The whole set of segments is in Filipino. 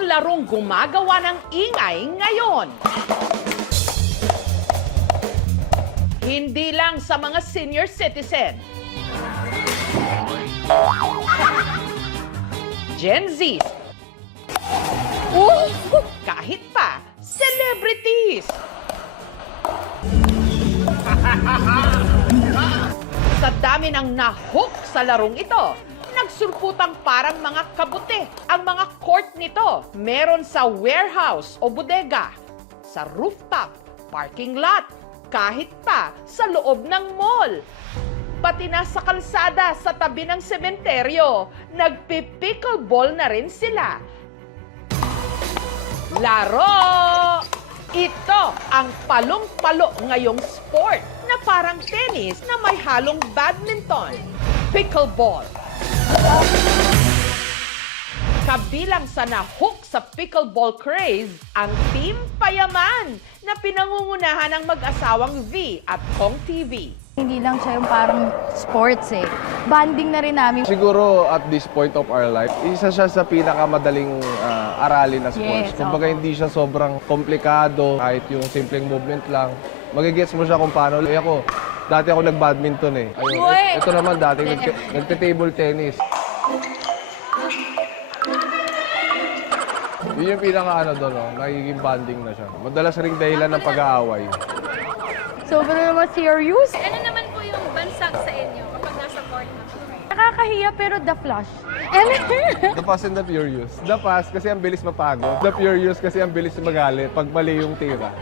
Ang larong gumagawa ng ingay ngayon. Hindi lang sa mga senior citizen. Gen Z. Kahit pa, celebrities. Sa dami ng nahook sa larong ito, nagsulputang parang mga kabute ang mga court nito. Meron sa warehouse o bodega, sa rooftop, parking lot, kahit pa sa loob ng mall. Pati na sa kalsada sa tabi ng sementeryo, nagpi-pickleball na rin sila. Laro! Ito ang palong-palo ngayong sport na parang tennis na may halong badminton. Pickleball. Kabilang sa nahook sa pickleball craze, ang Team Payaman na pinangungunahan ng mag-asawang V at Kong TV. Hindi lang siya yung parang sports eh. Bonding na rin namin. Siguro at this point of our life, isa siya sa pinakamadaling aralin na sports. Yes, Kumbaga hindi siya sobrang komplikado, kahit yung simpleng movement lang. Magigets mo siya kung paano. Ako, dati ako nag-badminton eh. Ayun, ito naman dati, nagte-table tennis. Yun yung pinaka doon, no? Nagiging bonding na siya. Madalas ring dahilan ng pag-aaway. Sobrang naman serious. Ano naman po yung bansak sa inyo kapag nasa court na po kayo? Nakakahiya pero the flush. The Fast and the Furious. The Fast kasi ang bilis mapagod. The Furious kasi ang bilis magalit pag mali yung tira.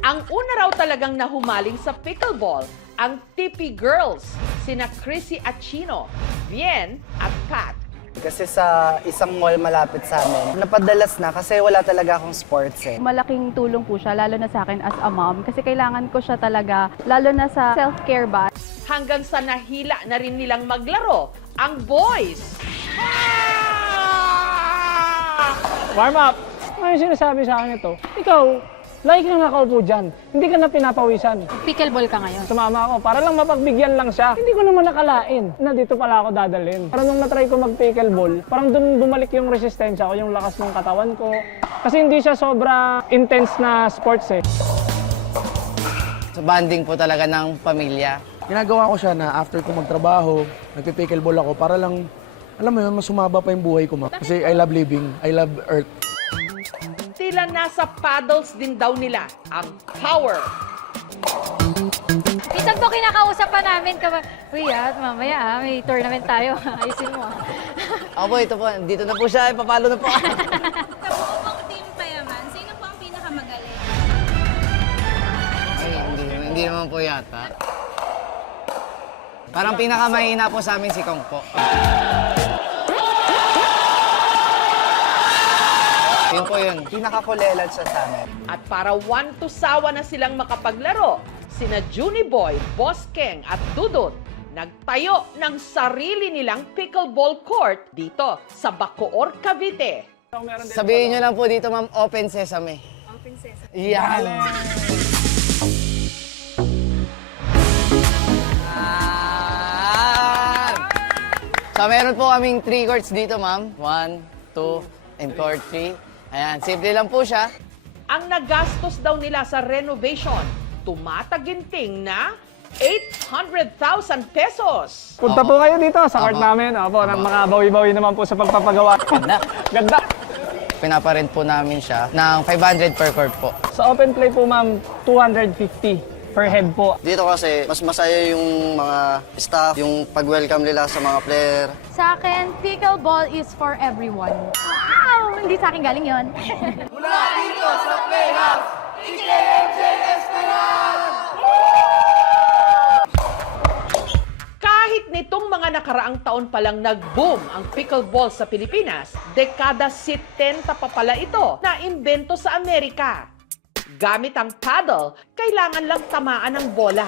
Ang una raw talagang nahumaling sa pickleball, ang TP Girls, sina Chrissy Achino, Bien at Pat. Kasi sa isang mall malapit sa amin, napadalas na kasi wala talaga akong sports eh. Malaking tulong po siya, lalo na sa akin as a mom. Kasi kailangan ko siya talaga, lalo na sa self-care ba. Hanggang sa nahila na rin nilang maglaro, ang boys. Warm up! Ano yung sinasabi sa akin ito? Ikaw, lagi kang nakaupo dyan. Hindi ka na pinapawisan. Pickleball ka ngayon. Sumama ako para lang mapagbigyan lang siya. Hindi ko naman nakalain na dito pala ako dadalhin. Parang nung natry ko mag-pickleball, parang dun bumalik yung resistensya ko, yung lakas ng katawan ko. Kasi hindi siya sobra intense na sports eh. So, bonding po talaga ng pamilya. Ginagawa ko siya na after ko magtrabaho, nagpipickleball ako para lang, alam mo yun, mas sumaba pa yung buhay ko, ma. Kasi I love living, I love earth. Tila nasa paddles din daw nila ang power. Minsan po kinakausap pa namin, Kuya, mamaya may tournament tayo. Ayusin mo. Ako po, ito po, dito na po siya, papalo na po. Sa buo pong Team Payaman, sino po ang pinakamagaling? Ay, hindi naman po yata. Parang pinakamahina po sa amin si Kong po. Yun po yun. Pinakakulelat siya sa amin. At para one to sawa na silang makapaglaro, sina Junie Boy, Boss Keng at Dudut nagtayo ng sarili nilang pickleball court dito sa Bacoor, Cavite. Sabihin nyo lang po dito, ma'am, open sesame. Open sesame. Yan! So, meron po kaming 3 courts dito, ma'am. 1, 2, and court 3. Ayan, simple lang po siya. Ang nagastos daw nila sa renovation, tumataginting na 800,000 pesos. Punta po kayo dito sa court namin. Opo, nang makabawi-bawi naman po sa pagpapagawa. Ganda. Ganda! Pinaparent po namin siya ng 500 per court po. Sa open play po, ma'am, 250 per head po. Dito kasi, mas masaya yung mga staff, yung pag-welcome nila sa mga player. Sa akin, pickleball is for everyone. Wow! Hindi sa akin galing yon. Kahit nitong mga nakaraang taon palang nag-boom ang pickleball sa Pilipinas, dekada 70 pa pala ito na imbento sa Amerika. Gamit ang paddle, kailangan lang tamaan ng bola.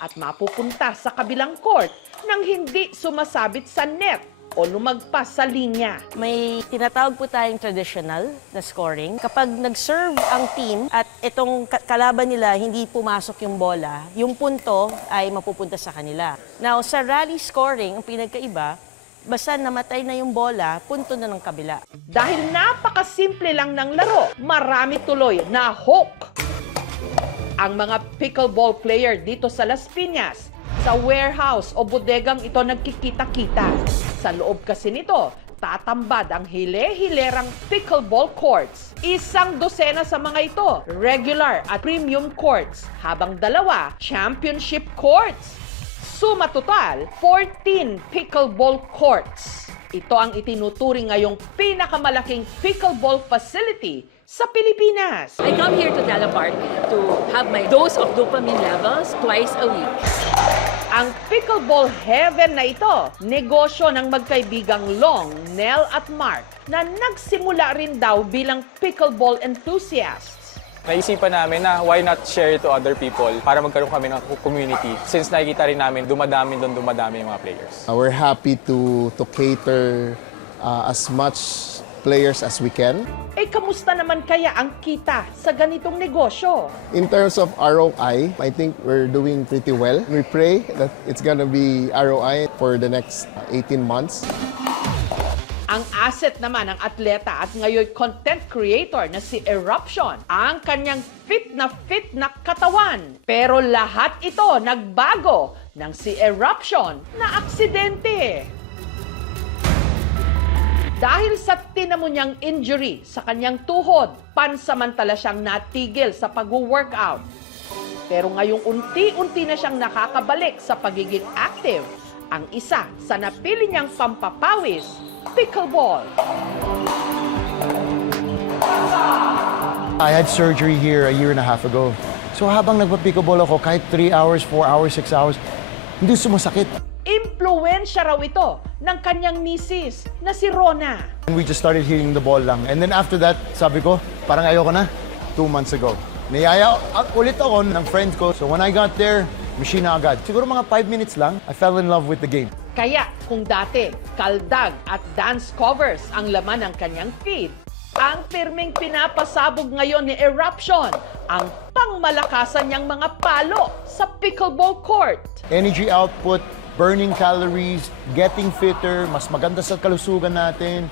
At mapupunta sa kabilang court nang hindi sumasabit sa net o lumagpas sa linya. May tinatawag po tayong traditional na scoring. Kapag nag-serve ang team at itong kalaban nila hindi pumasok yung bola, yung punto ay mapupunta sa kanila. Now, sa rally scoring, ang pinagkaiba, Basta namatay na yung bola, punto na ng kabila. Dahil napakasimple lang ng laro, marami tuloy na hook. Ang mga pickleball player dito sa Las Piñas, sa warehouse o bodegang ito nagkikita-kita. Sa loob kasi nito, tatambad ang hile-hilerang pickleball courts. 100 sa mga ito, regular at premium courts, habang 2, championship courts. Suma total, 14 pickleball courts. Ito ang itinuturing ngayong pinakamalaking pickleball facility sa Pilipinas. I come here to Telepark to have my dose of dopamine levels twice a week. Ang pickleball heaven na ito, negosyo ng magkaibigang Long, Nel at Mark na nagsimula rin daw bilang pickleball enthusiasts. Naisipan namin na why not share it to other people para magkaroon kami ng community since nakikita rin namin dumadami yung mga players. We're happy to cater as much players as we can. Kamusta naman kaya ang kita sa ganitong negosyo? In terms of ROI, I think we're doing pretty well. We pray that it's gonna be ROI for the next 18 months. Ang asset naman ng atleta at ngayon content creator na si Eruption, ang kanyang fit na katawan. Pero lahat ito nagbago nang si Eruption na aksidente. Dahil sa tinamo niyang injury sa kanyang tuhod, pansamantala siyang natigil sa pag-workout. Pero ngayong unti-unti na siyang nakakabalik sa pagiging active. Ang isa sa napili niyang pampapawis, pickleball. I had surgery here a year and a half ago. So habang nagpa-pickleball ako, kahit 3 hours, 4 hours, 6 hours, hindi sumasakit. Impluwensya raw ito ng kanyang misis na si Rona. And we just started hitting the ball lang. And then after that, sabi ko, parang ayoko na. 2 months ago. Niyaya ulit ako ng friend ko. So when I got there, machine na agad. Siguro mga 5 minutes lang, I fell in love with the game. Kaya kung dati, kaldag at dance covers ang laman ng kanyang feed, ang pirming pinapasabog ngayon ni Eruption ang pangmalakasan niyang mga palo sa pickleball court. Energy output, burning calories, getting fitter, mas maganda sa kalusugan natin.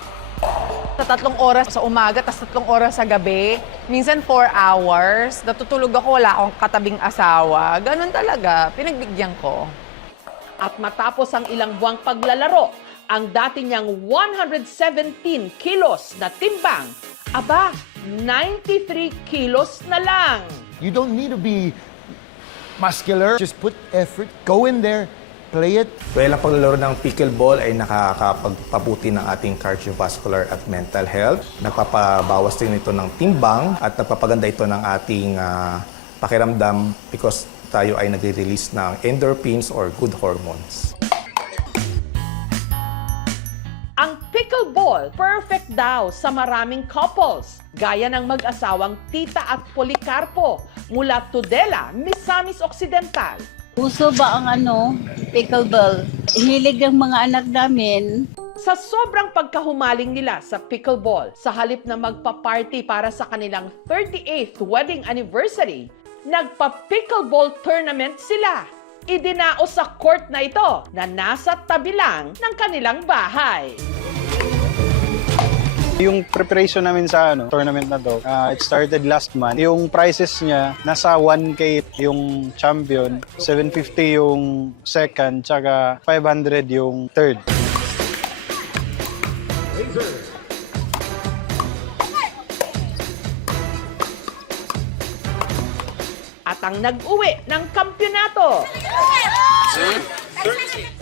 Sa 3 oras sa umaga, tapos 3 oras sa gabi. Minsan 4 hours. Natutulog ako, wala akong katabing asawa. Ganun talaga, pinagbigyan ko. At matapos ang ilang buwang paglalaro, ang dati niyang 117 kilos na timbang, aba, 93 kilos na lang. You don't need to be muscular. Just put effort, go in there, play it. Well, ang paglalaro ng pickleball ay nakakapagpabuti ng ating cardiovascular at mental health. Nagpapabawas din ito ng timbang at nagpapaganda ito ng ating pakiramdam because tayo ay nagre-release ng endorphins or good hormones. Ang pickleball, perfect daw sa maraming couples, gaya ng mag-asawang Tita at Policarpo mula Tudela, Misamis Occidental. Uso ba ang pickleball? Hilig ng mga anak namin. Sa sobrang pagkahumaling nila sa pickleball, sa halip na magpa-party para sa kanilang 38th wedding anniversary, nagpa-pickleball tournament sila. Idinaos sa court na ito na nasa tabi lang ng kanilang bahay. Yung preparation namin sa tournament na to, it started last month. Yung prizes niya, nasa 1K yung champion, 750 yung second, tsaka 500 yung third. At ang nag-uwi ng kampyonato,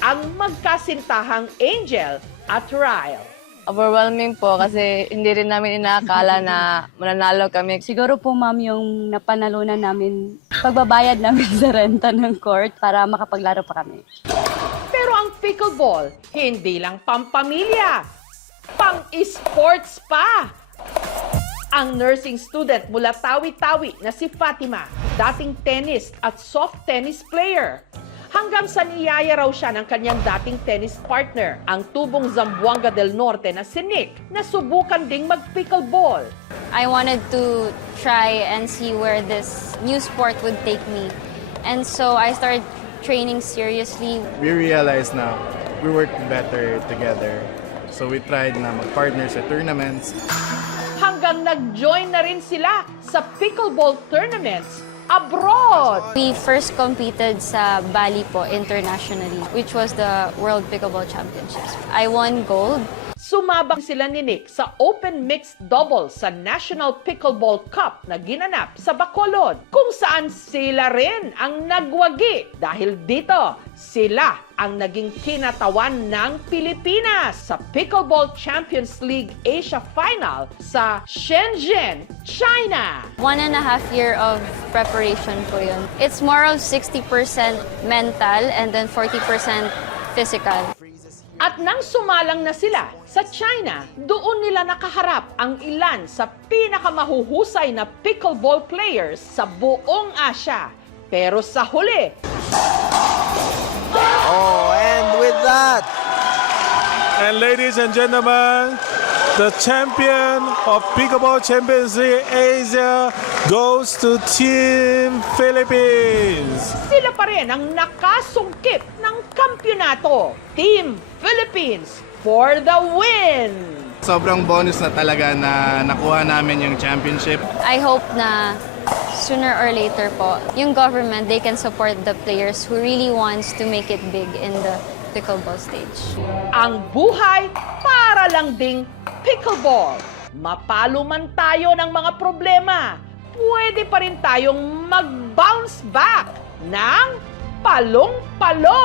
ang magkasintahang Angel at Ryle. Overwhelming po kasi hindi rin namin inaakala na mananalo kami. Siguro po, ma'am, yung napanalunan namin, pagbabayad namin sa renta ng court para makapaglaro pa kami. Pero ang pickleball, hindi lang pampamilya, pang-esports pa. Ang nursing student mula Tawi-Tawi na si Fatima, dating tennis at soft tennis player. Hanggang sa niyaya raw siya ng kanyang dating tennis partner, ang tubong Zamboanga del Norte na si Nick, na subukan ding mag-pickleball. I wanted to try and see where this new sport would take me. And so I started training seriously. We realize now we work better together. So we tried na mag-partner sa tournaments. Hanggang nag-join na rin sila sa pickleball tournaments abroad. We first competed sa Bali po internationally, which was the World Pickleball Championships. I won gold. Sumabang sila ni Nick sa Open Mixed Doubles sa National Pickleball Cup na ginanap sa Bacolod, kung saan sila rin ang nagwagi. Dahil dito, sila ang naging kinatawan ng Pilipinas sa Pickleball Champions League Asia Final sa Shenzhen, China. 1.5 year of preparation po yun. It's more of 60% mental and then 40% physical. At nang sumalang na sila sa China, doon nila nakaharap ang ilan sa pinakamahuhusay na pickleball players sa buong Asia. Pero sa huli, and with that, And ladies and gentlemen, the champion of Pickleball Champions League Asia goes to Team Philippines. sila pa rin ang nakasungkit ng kampyonato. Team Philippines for the win! Sobrang bonus na talaga na nakuha namin yung championship. I hope na sooner or later po, yung government, they can support the players who really wants to make it big in the pickleball stage. Ang buhay para lang ding pickleball. Mapalo man tayo ng mga problema, pwede pa rin tayong mag-bounce back ng palong-palo.